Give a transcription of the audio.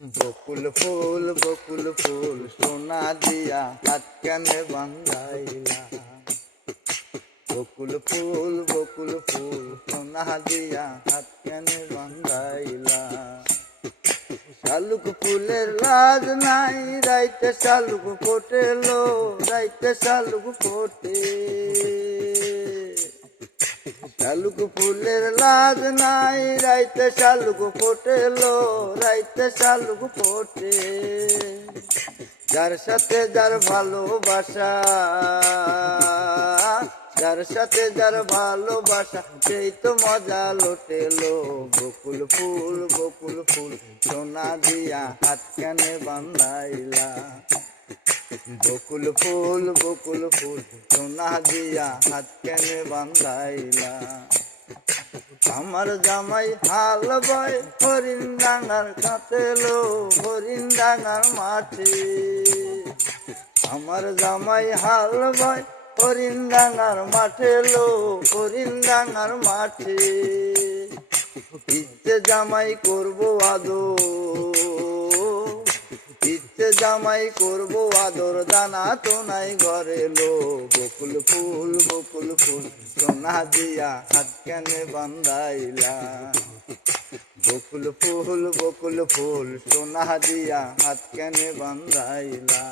বকুল ফুল সোনা দিয়া হাত কেনে বান্ধাইলা। বকুল ফুল সোনা দিয়া হাত কেনে বান্ধাইলা। শালুক ফুলের লাজ নাই, রাইতে শালুক ফোটেলো, রাইতে শালুক ফোটে। শালুক ফুলের লাজ নাই, রাইতে শালুক ফোটেলো, রাইতে শালুক ফোটে। যার সাথে যার ভালোবাসা, যার সাথে যার ভালোবাসা, সেই তো মজা লোটেলো। বকুল ফুল সোনা দিয়া হাত কেনে বান্ধাইলা। বকুল ফুল সোনা দিয়া হাত কেনে বান্ধাইলা। আমার জামাই হাল বয় হরিণ ডাঙার কাঁতেলো, হরিণ ডাঙার মাঠে। আমার জামাই হাল বয় হরিণ ডাঙার মাঠে লো, হরিণ ডাঙার মাঠে। ইচ্ছে জামাই করবো আদর, ইচ্ছে জামাই করবো আদর, দানা তো নাই ঘরে লো। বকুল ফুল সোনা দিয়া হাত কেনে বান্ধাইলা। বকুল ফুল সোনা দিয়া হাত কেনে বান্ধাইলা।